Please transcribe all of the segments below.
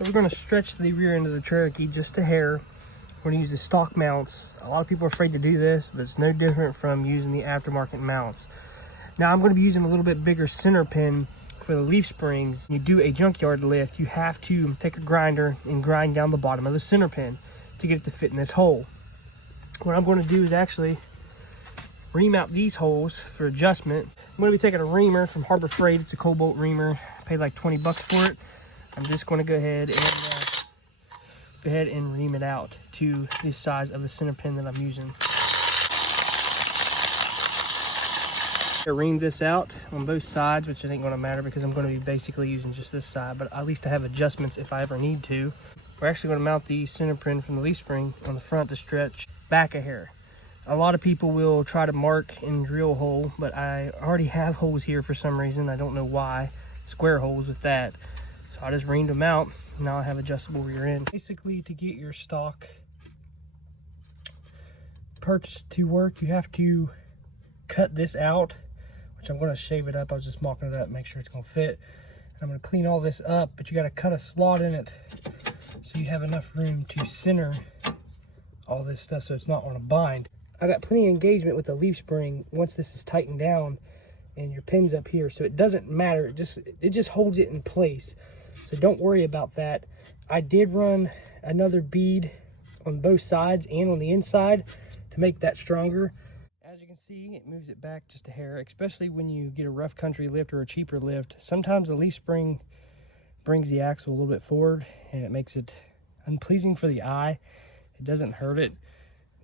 So we're going to stretch the rear end of the Cherokee just a hair. We're going to use the stock mounts. A lot of people are afraid to do this, but it's no different from using the aftermarket mounts. Now I'm going to be using a little bit bigger center pin for the leaf springs. When you do a junkyard lift, you have to take a grinder and grind down the bottom of the center pin to get it to fit in this hole. What I'm going to do is actually ream out these holes for adjustment. I'm going to be taking a reamer from Harbor Freight. It's a Cobalt reamer. I paid like 20 bucks for it. I'm just going to go ahead and ream it out to the size of the center pin that I'm using. I reamed this out on both sides, which it ain't going to matter because I'm going to be basically using just this side, but at least I have adjustments if I ever need to. We're actually going to mount the center pin from the leaf spring on the front to stretch back a hair. A lot of people will try to mark and drill a hole, but I already have holes here for some reason. I don't know why. Square holes with that. So I just reamed them out. Now I have adjustable rear end. Basically, to get your stock perch to work, you have to cut this out, which I'm going to shave it up. I was just mocking it up, make sure it's going to fit. And I'm going to clean all this up, but you got to cut a slot in it so you have enough room to center all this stuff so it's not on a bind. I got plenty of engagement with the leaf spring once this is tightened down and your pin's up here, so it doesn't matter. It just holds it in place. So don't worry about that. I did run another bead on both sides and on the inside to make that stronger. As you can see, it moves it back just a hair, especially when you get a rough country lift or a cheaper lift. Sometimes the leaf spring brings the axle a little bit forward and it makes it unpleasing for the eye. It doesn't hurt it,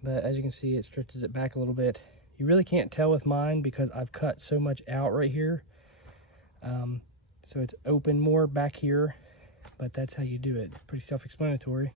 but as you can see, it stretches it back a little bit. You really can't tell with mine because I've cut so much out right here. So it's open more back here, but that's how you do it. Pretty self-explanatory.